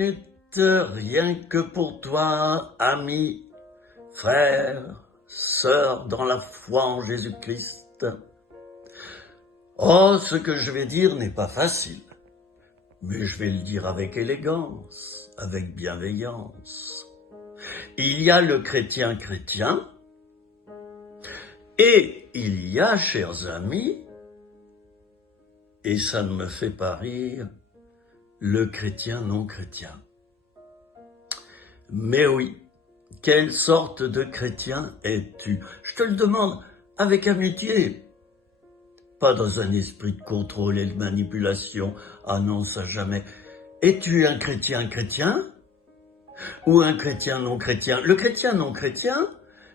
minutes, rien que pour toi, ami, frère, sœur dans la foi en Jésus-Christ. Oh, ce que je vais dire n'est pas facile, mais je vais le dire avec élégance, avec bienveillance. Il y a le chrétien chrétien, et il y a, chers amis, et ça ne me fait pas rire, le chrétien non chrétien. Mais oui, quelle sorte de chrétien es-tu? Je te le demande avec amitié, pas dans un esprit de contrôle et de manipulation. Ah non, ça jamais. Es-tu un chrétien chrétien ou un chrétien non chrétien? Le chrétien non chrétien,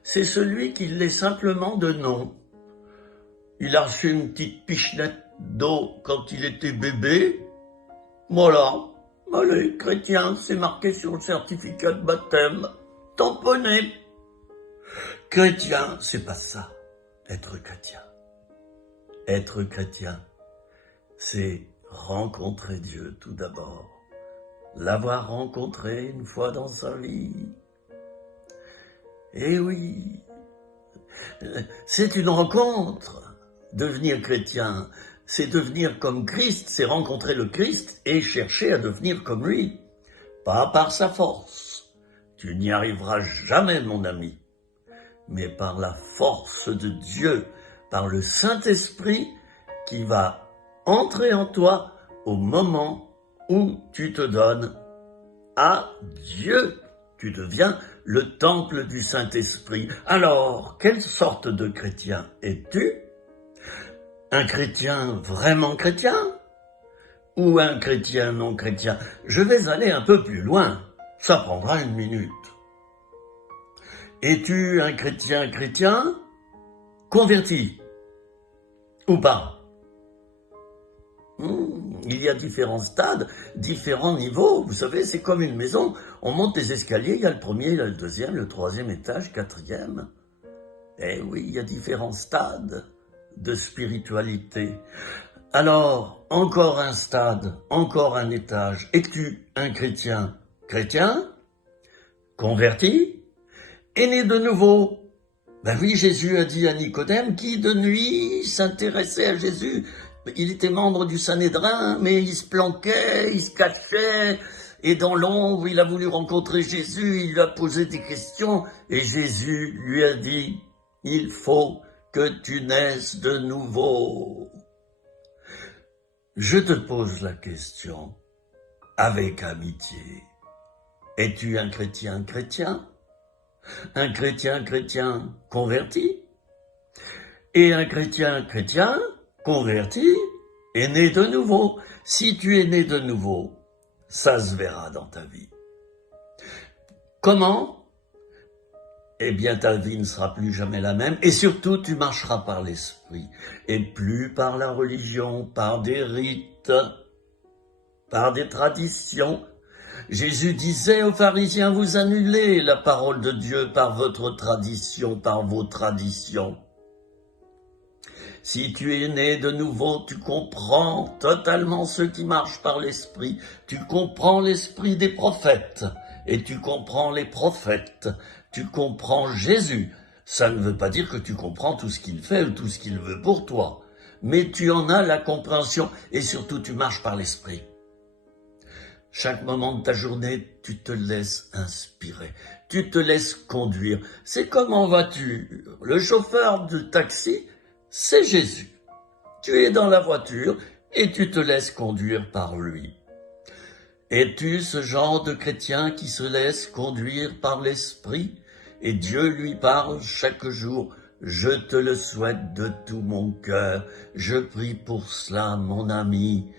c'est celui qui l'est simplement de nom. Il a reçu une petite pichenette d'eau quand il était bébé. Voilà. Allez, chrétien, c'est marqué sur le certificat de baptême. Tamponné. Chrétien, c'est pas ça, être chrétien. Être chrétien, c'est rencontrer Dieu tout d'abord. L'avoir rencontré une fois dans sa vie. Eh oui, c'est une rencontre. Devenir chrétien, c'est devenir comme Christ, c'est rencontrer le Christ et chercher à devenir comme lui. Pas par sa force. Tu n'y arriveras jamais, mon ami. Mais par la force de Dieu, par le Saint-Esprit qui va entrer en toi au moment où tu te donnes à Dieu. Tu deviens le temple du Saint-Esprit. Alors, quelle sorte de chrétien es-tu? Un chrétien vraiment chrétien? Ou un chrétien non chrétien? Je vais aller un peu plus loin. Ça prendra une minute. Es-tu un chrétien chrétien converti ou pas? Il y a différents stades, différents niveaux. Vous savez, c'est comme une maison. On monte les escaliers, il y a le premier, il y a le deuxième, le troisième étage, quatrième. Eh oui, il y a différents stades de spiritualité. Alors, encore un stade, encore un étage. Es-tu un chrétien chrétien converti et né de nouveau? Ben oui, Jésus a dit à Nicodème qui de nuit s'intéressait à Jésus. Il était membre du Sanhédrin, mais il se planquait, il se cachait, et dans l'ombre, il a voulu rencontrer Jésus, il lui a posé des questions, et Jésus lui a dit, il faut que tu naisses de nouveau. Je te pose la question avec amitié. Es-tu un chrétien chrétien? Un chrétien chrétien converti? Et un chrétien chrétien converti est né de nouveau. Si tu es né de nouveau, ça se verra dans ta vie. Comment? Eh bien, ta vie ne sera plus jamais la même, et surtout, tu marcheras par l'esprit, et plus par la religion, par des rites, par des traditions. Jésus disait aux pharisiens, vous annulez la parole de Dieu par votre tradition, par vos traditions. Si tu es né de nouveau, tu comprends totalement ceux qui marchent par l'esprit. Tu comprends l'esprit des prophètes, et tu comprends les prophètes. Tu comprends Jésus. Ça ne veut pas dire que tu comprends tout ce qu'il fait ou tout ce qu'il veut pour toi. Mais tu en as la compréhension, et surtout tu marches par l'esprit. Chaque moment de ta journée, tu te laisses inspirer, tu te laisses conduire. C'est comme en voiture. Le chauffeur de taxi, c'est Jésus. Tu es dans la voiture et tu te laisses conduire par lui. Es-tu ce genre de chrétien qui se laisse conduire par l'esprit et Dieu lui parle chaque jour? Je te le souhaite de tout mon cœur. Je prie pour cela, mon ami,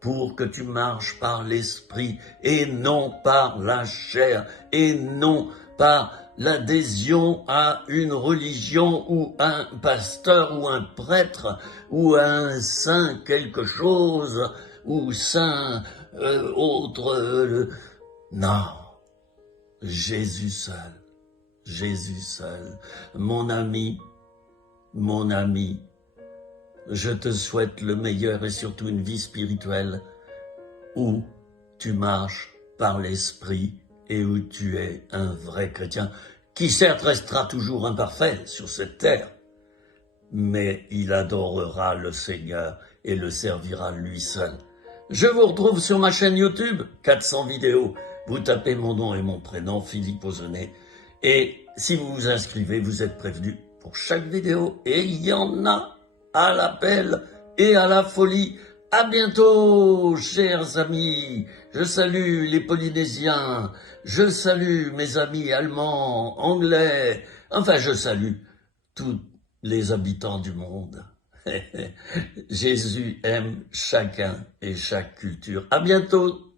pour que tu marches par l'esprit et non par la chair et non par l'adhésion à une religion ou un pasteur ou un prêtre ou un saint quelque chose ou saint autre. Non, Jésus seul, mon ami, je te souhaite le meilleur et surtout une vie spirituelle où tu marches par l'Esprit et où tu es un vrai chrétien, qui certes restera toujours imparfait sur cette terre, mais il adorera le Seigneur et le servira lui seul. Je vous retrouve sur ma chaîne YouTube, 400 vidéos. Vous tapez mon nom et mon prénom, Philippe Ozonnet. Et si vous vous inscrivez, vous êtes prévenus pour chaque vidéo. Et il y en a à l'appel et à la folie. À bientôt, chers amis. Je salue les Polynésiens. Je salue mes amis allemands, anglais. Enfin, je salue tous les habitants du monde. Jésus aime chacun et chaque culture. À bientôt.